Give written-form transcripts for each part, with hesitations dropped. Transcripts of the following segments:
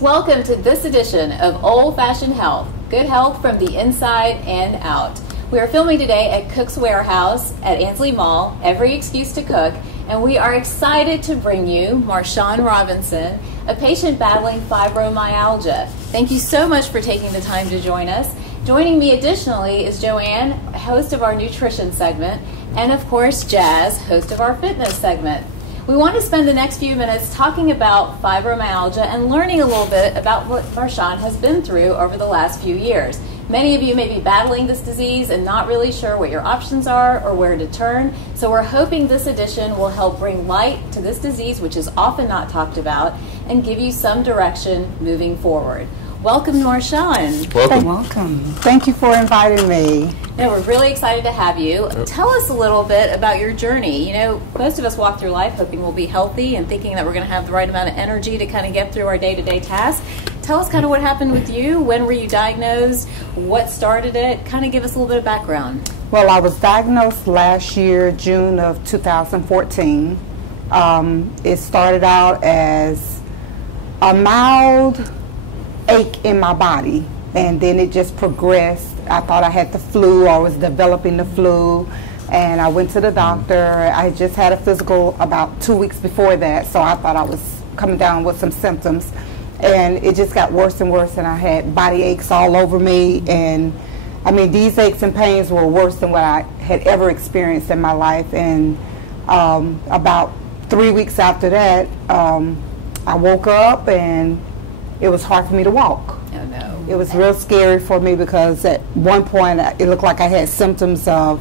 Welcome to this edition of Old Fashioned Health, good health from the inside and out. We are filming today at Cook's Warehouse at Ansley Mall, Every Excuse to Cook, and we are excited to bring you Marshawn Robinson, a patient battling fibromyalgia. Thank you so much for taking the time to join us. Joining me additionally is Joanne, host of our nutrition segment, and of course Jazz, host of our fitness segment. We want to spend the next few minutes talking about fibromyalgia and learning a little bit about what Marshawn has been through over the last few years. Many of you may be battling this disease and not really sure what your options are or where to turn, so we're hoping this edition will help bring light to this disease, which is often not talked about, and give you some direction moving forward. Welcome, Marshawn. Welcome. Thank you for inviting me. Yeah, we're really excited to have you. Tell us a little bit about your journey. You know, most of us walk through life hoping we'll be healthy and thinking that we're going to have the right amount of energy to kind of get through our day-to-day tasks. Tell us kind of what happened with you. When were you diagnosed? What started it? Kind of give us a little bit of background. Well, I was diagnosed last year, June of 2014. It started out as a mild ache in my body, and then it just progressed. I thought I had the flu, or I was developing the flu, and I went to the doctor. I just had a physical about 2 weeks before that, so I thought I was coming down with some symptoms, and it just got worse and worse, and I had body aches all over me. And I mean, these aches and pains were worse than what I had ever experienced in my life. And about 3 weeks after that, I woke up and it was hard for me to walk. Oh, no. It was real scary for me because at one point it looked like I had symptoms of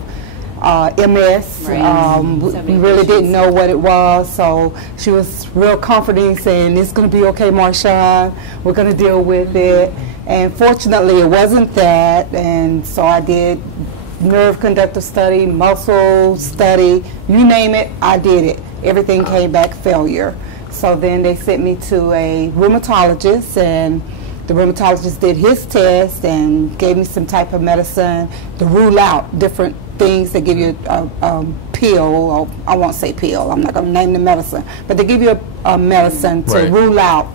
MS. Right. We really didn't know what it was, so she was real comforting, saying, "It's going to be okay, Marshawn. We're going to deal with it." And fortunately, it wasn't that, and so I did nerve conductive study, muscle study, you name it, I did it. Everything came back failure. So then they sent me to a rheumatologist, and the rheumatologist did his test and gave me some type of medicine to rule out different things. They give you a pill, or I won't say pill, I'm not going to name the medicine, but they give you a medicine to rule out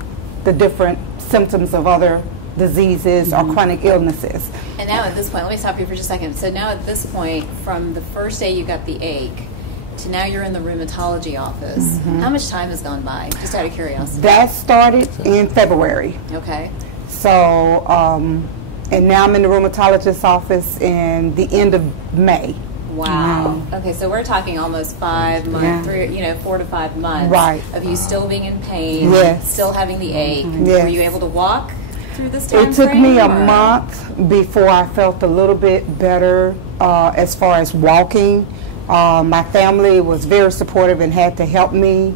the different symptoms of other diseases or chronic illnesses. And now at this point, let me stop you for just a second. So now at this point, from the first day you got the ache to now you're in the rheumatology office, how much time has gone by? Just out of curiosity. That started in February. Okay. So, and now I'm in the rheumatologist's office in the end of May. Wow. Okay, so we're talking almost 5 months, 4 to 5 months of you still being in pain, still having the ache. Were you able to walk through this time It took frame, me a month before I felt a little bit better as far as walking. My family was very supportive and had to help me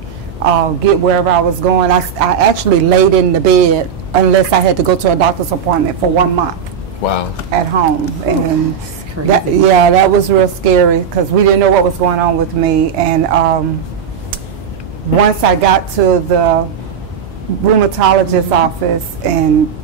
get wherever I was going. I actually laid in the bed unless I had to go to a doctor's appointment for 1 month. Wow. At home. And that was real scary because we didn't know what was going on with me. And once I got to the rheumatologist's office, and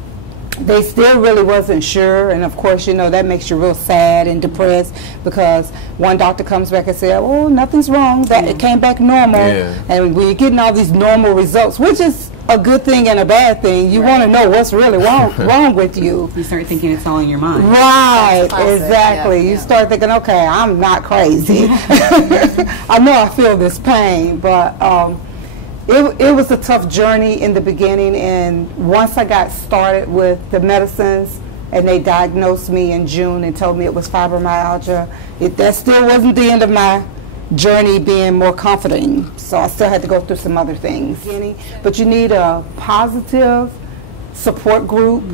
they still really wasn't sure, and of course, you know, that makes you real sad and depressed because one doctor comes back and says, "Oh, nothing's wrong, that it came back normal." And when you're getting all these normal results, which is a good thing and a bad thing, you want to know what's really wrong with you. You start thinking it's all in your mind. Right, exactly. You start thinking, okay, I'm not crazy. I know I feel this pain, but it was a tough journey in the beginning, and once I got started with the medicines and they diagnosed me in June and told me it was fibromyalgia, that still wasn't the end of my journey being more comforting. So I still had to go through some other things. But you need a positive support group,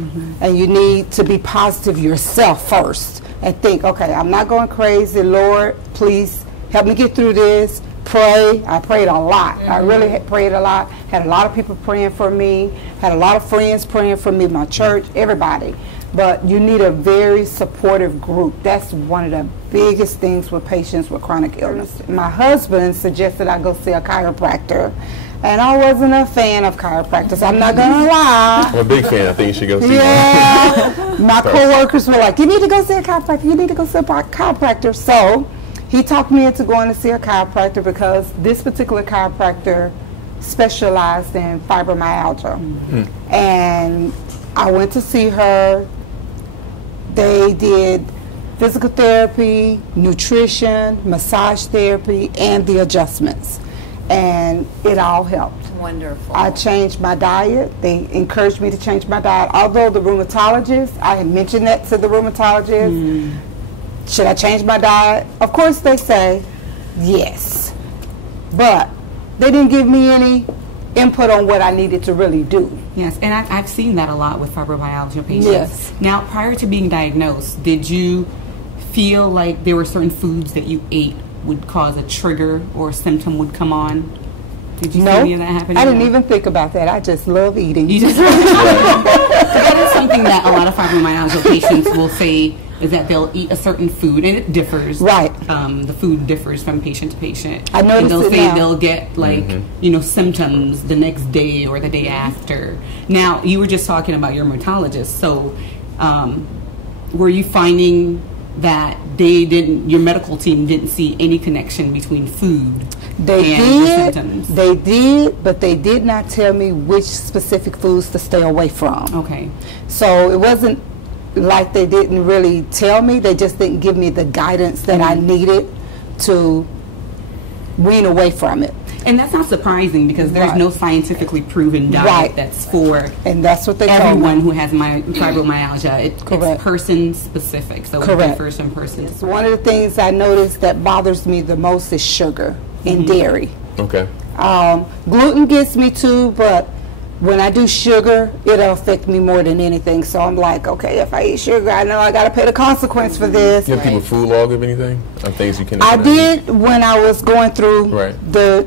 and you need to be positive yourself first and think, okay, I'm not going crazy. Lord, please help me get through this. Pray. I prayed a lot. I really prayed a lot. Had a lot of people praying for me. Had a lot of friends praying for me, my church, everybody. But you need a very supportive group. That's one of the biggest things with patients with chronic illness. My husband suggested I go see a chiropractor, and I wasn't a fan of chiropractors. I'm not going to lie. I'm a big fan. I think you should go see one. My coworkers were like, "You need to go see a chiropractor. You need to go see a chiropractor." So he talked me into going to see a chiropractor because this particular chiropractor specialized in fibromyalgia. And I went to see her. They did physical therapy, nutrition, massage therapy, and the adjustments. And it all helped. Wonderful. I changed my diet. They encouraged me to change my diet. Although the rheumatologist, I had mentioned that to the rheumatologist. Should I change my diet? Of course they say yes. But they didn't give me any input on what I needed to really do. Yes, and I've seen that a lot with fibromyalgia patients. Yes. Now, prior to being diagnosed, did you feel like there were certain foods that you ate would cause a trigger or a symptom would come on? Did you see any of that happen? I didn't even think about that. I just love eating. You just that is something that a lot of fibromyalgia patients will say, is that they'll eat a certain food, and it differs. Right. The food differs from patient to patient. I noticed and they'll it say now. they'll get like symptoms the next day or the day after. Now, you were just talking about your rheumatologist, so were you finding that your medical team didn't see any connection between food and the symptoms? They did, but they did not tell me which specific foods to stay away from. Okay. So it wasn't like they didn't really tell me. They just didn't give me the guidance that I needed to wean away from it. And that's not surprising because there's no scientifically proven diet that's for and that's what they everyone who has fibromyalgia. It's Correct. person specific, so it Correct. differs from person. So one of the things I noticed that bothers me the most is sugar and dairy. Okay. Gluten gets me too, but when I do sugar, it'll affect me more than anything. So I'm like, okay, if I eat sugar, I know I got to pay the consequence for this. You have people food log of anything? Or things you can I did when I was going through the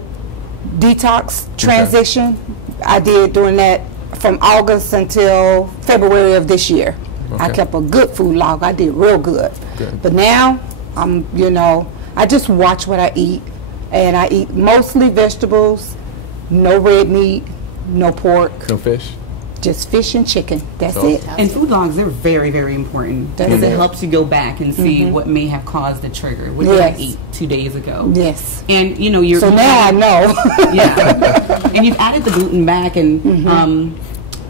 detox transition. I did during that from August until February of this year. I kept a good food log. I did real good. But now I just watch what I eat, and I eat mostly vegetables, no red meat, no pork. No fish? Just fish and chicken. That's it. And food logs, they're very, very important because it helps you go back and see what may have caused the trigger. What did I eat 2 days ago? Yes. And you're so now I know. Yeah. And you've added the gluten back, and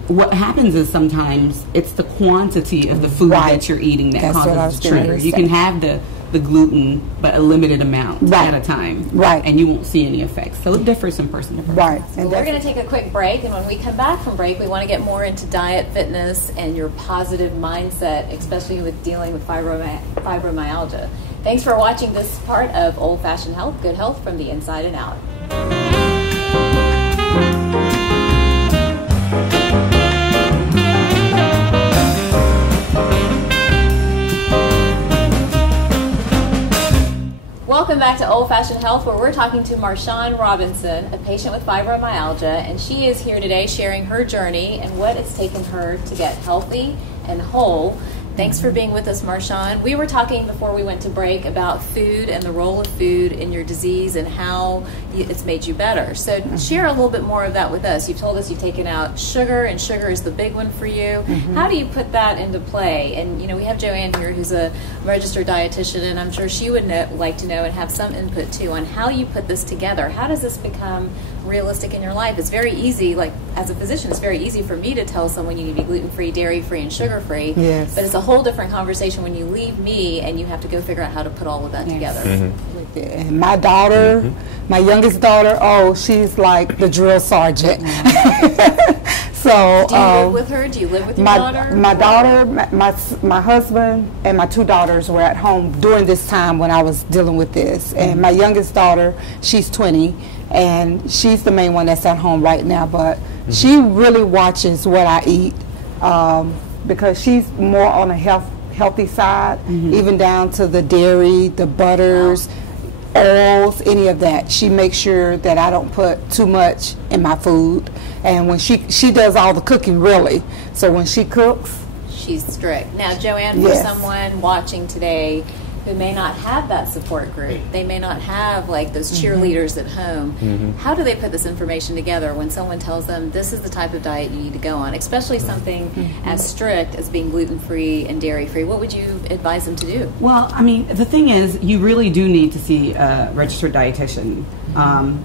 what happens is sometimes it's the quantity of the food that you're eating that causes the trigger. You can have the gluten, but a limited amount at a time. Right. And you won't see any effects. So it differs from person to person. Right. And we're going to take a quick break, and when we come back from break, we want to get more into diet, fitness, and your positive mindset, especially with dealing with fibromyalgia. Thanks for watching this part of Old Fashioned Health, good health from the inside and out. Welcome back to Old Fashioned Health, where we're talking to Marshawn Robinson, a patient with fibromyalgia, and she is here today sharing her journey and what it's taken her to get healthy and whole. Thanks for being with us, Marshawn. We were talking before we went to break about food and the role of food in your disease and how it's made you better. So share a little bit more of that with us. You've told us you've taken out sugar, and sugar is the big one for you. How do you put that into play? And we have Joanne here, who's a registered dietitian, and I'm sure she would like to know and have some input too on how you put this together. How does this become realistic in your life? It's very easy, like as a physician, it's very easy for me to tell someone you need to be gluten-free, dairy-free, and sugar-free. Yes. But it's a whole different conversation when you leave me and you have to go figure out how to put all of that together. And my daughter, my youngest daughter, she's like the drill sergeant. So do you live with her? Do you live with your daughter? My daughter, my husband, and my two daughters were at home during this time when I was dealing with this. And my youngest daughter, she's 20, and she's the main one that's at home right now. But she really watches what I eat because she's more on a healthy side, even down to the dairy, the butters, oils, any of that. She makes sure that I don't put too much in my food. And when she does all the cooking, really. So when she cooks, she's strict. Now, Joanne, for someone watching today who may not have that support group, they may not have like those cheerleaders at home, how do they put this information together when someone tells them this is the type of diet you need to go on, especially something as strict as being gluten-free and dairy-free? What would you advise them to do? Well, I mean, the thing is, you really do need to see a registered dietitian.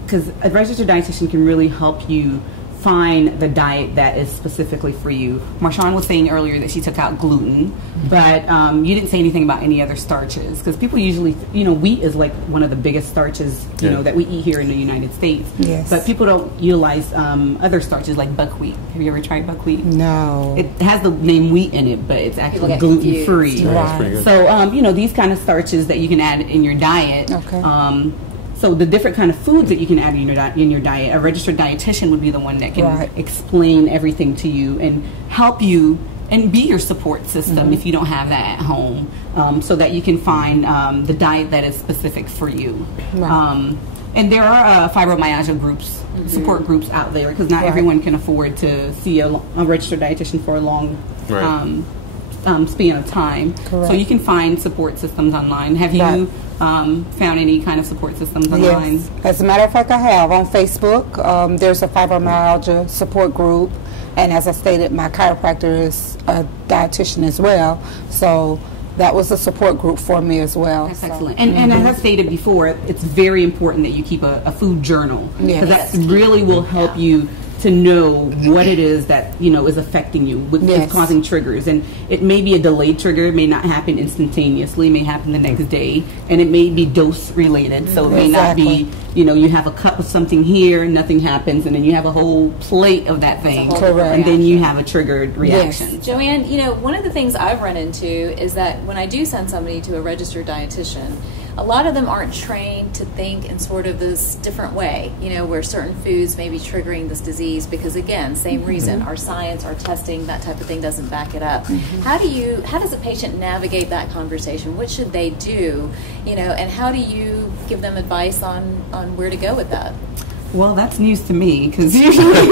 because a registered dietitian can really help you find the diet that is specifically for you. Marshawn was saying earlier that she took out gluten, but you didn't say anything about any other starches, because people usually, you know, wheat is like one of the biggest starches, you know, that we eat here in the United States. Yes. But people don't utilize other starches like buckwheat. Have you ever tried buckwheat? No. It has the name wheat in it, but it's actually gluten free. Right. So you know, these kind of starches that you can add in your diet. Okay. So the different kind of foods that you can add in your diet, a registered dietitian would be the one that can explain everything to you and help you and be your support system if you don't have that at home, so that you can find the diet that is specific for you. Right. And there are fibromyalgia groups, support groups out there, because not everyone can afford to see a registered dietitian for a long span of time. Correct. So you can find support systems online. Have you found any kind of support systems online? Yes. As a matter of fact, I have. On Facebook, there's a fibromyalgia support group, and as I stated, my chiropractor is a dietitian as well, so that was a support group for me as well. That's excellent. And as I stated before, it's very important that you keep a food journal, because that really will help you to know what it is that, you know, is affecting you, what is causing triggers. And it may be a delayed trigger, it may not happen instantaneously, it may happen the next day, and it may be dose related. So it may not be, you know, you have a cup of something here, nothing happens, and then you have a whole plate of that thing, and then you have a triggered reaction. Yes. Joanne, you know, one of the things I've run into is that when I do send somebody to a registered dietitian, a lot of them aren't trained to think in sort of this different way, you know, where certain foods may be triggering this disease because, again, same reason, our science, our testing, that type of thing doesn't back it up. How does a patient navigate that conversation? What should they do, you know, and how do you give them advice on where to go with that? Well, that's news to me, because usually,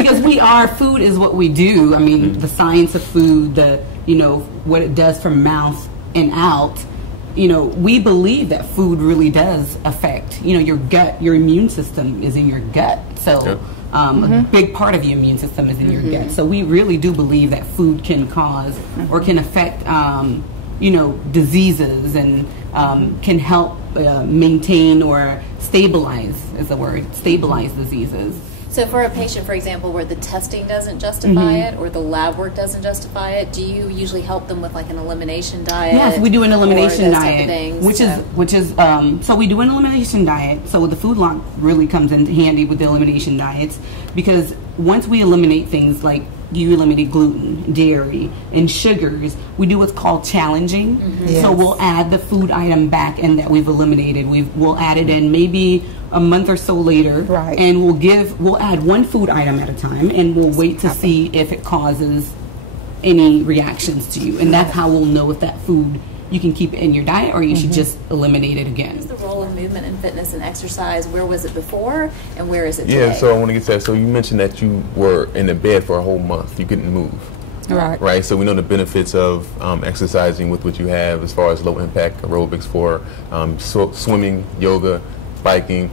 because food is what we do. I mean, the science of food, you know, what it does from mouth and out. You know, we believe that food really does affect, you know, your gut. Your immune system is in your gut. So a big part of your immune system is in your gut. So we really do believe that food can cause or can affect, you know, diseases, and can help maintain or stabilize, is the word, stabilize diseases. So for a patient, for example, where the testing doesn't justify it or the lab work doesn't justify it, do you usually help them with like an elimination diet? Yes, we do an elimination diet, which is so we do an elimination diet. So the food log really comes in handy with the elimination diets, because once we eliminate things like you eliminate gluten, dairy, and sugars, we do what's called challenging. So we'll add the food item back in that we've eliminated. We'll add it in maybe a month or so later, and we'll add one food item at a time, and we'll wait to see if it causes any reactions to you, and that's how we'll know if that food you can keep it in your diet or you should just eliminate it again. What is the role of movement and fitness and exercise? Where was it before, and where is it today? Yeah, so I want to get to that. So you mentioned that you were in the bed for a whole month. You couldn't move. Right. So we know the benefits of exercising with what you have as far as low impact aerobics for swimming, yoga, biking.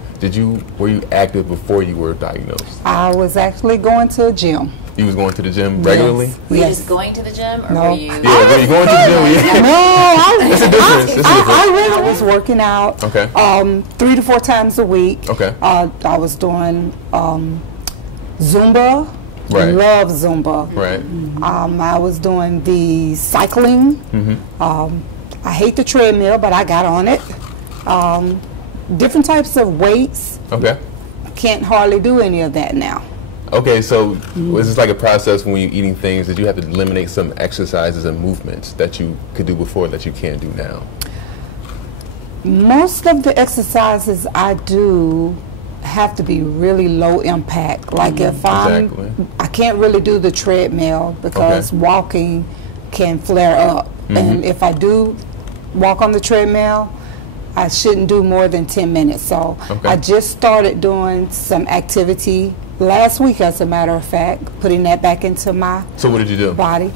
Were you active before you were diagnosed? I was actually going to a gym. You was going to the gym regularly? Were you just going to the gym, or were you? Yeah, were you going to the gym? No, it's a difference. I was working out 3 to 4 times a week. Okay. I was doing Zumba. Right. Love Zumba. Right. I was doing the cycling. I hate the treadmill, but I got on it. Different types of weights. Okay. Can't hardly do any of that now. Okay, so was this like a process when you're eating things that you have to eliminate some exercises and movements that you could do before that you can't do now? Most of the exercises I do have to be really low impact. Like if I can't really do the treadmill because walking can flare up. And if I do walk on the treadmill, I shouldn't do more than 10 minutes. So I just started doing some activity last week, as a matter of fact, putting that back into my So what did you do? Body.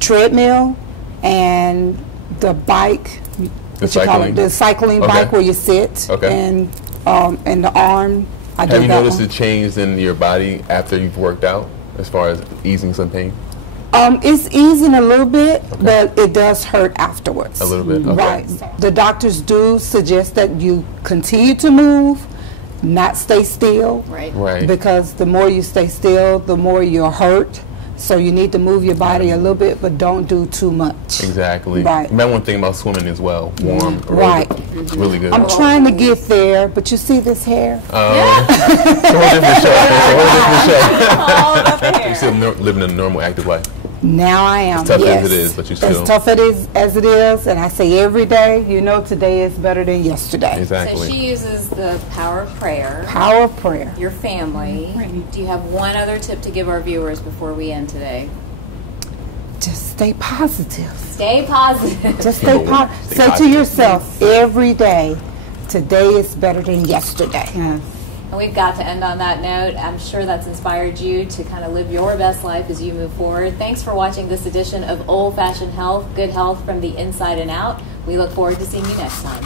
Treadmill and the bike. The cycling? The cycling bike where you sit and the arm. Have you noticed a change in your body after you've worked out as far as easing some pain? It's easing a little bit, but it does hurt afterwards. A little bit, okay. Right. The doctors do suggest that you continue to move, not stay still. Right. Right. Because the more you stay still, the more you're hurt. So you need to move your body a little bit, but don't do too much. Exactly. Right. Remember one thing about swimming as well. Warm. Right. It's really good. I'm trying to get there, but you see this hair? It's a whole different show. It's a whole different show. All about the hair. You're still living a normal, active life. Now I am. As tough yes. as it is, but you still. As tough as it is, and I say every day, you know, today is better than yesterday. Exactly. So she uses the power of prayer. Power of prayer. Your family. Do you have one other tip to give our viewers before we end today? Just stay positive. Stay positive. Just stay positive. Say to yourself every day, today is better than yesterday. And we've got to end on that note. I'm sure that's inspired you to kind of live your best life as you move forward. Thanks for watching this edition of Old Fashioned Health, good health from the inside and out. We look forward to seeing you next time.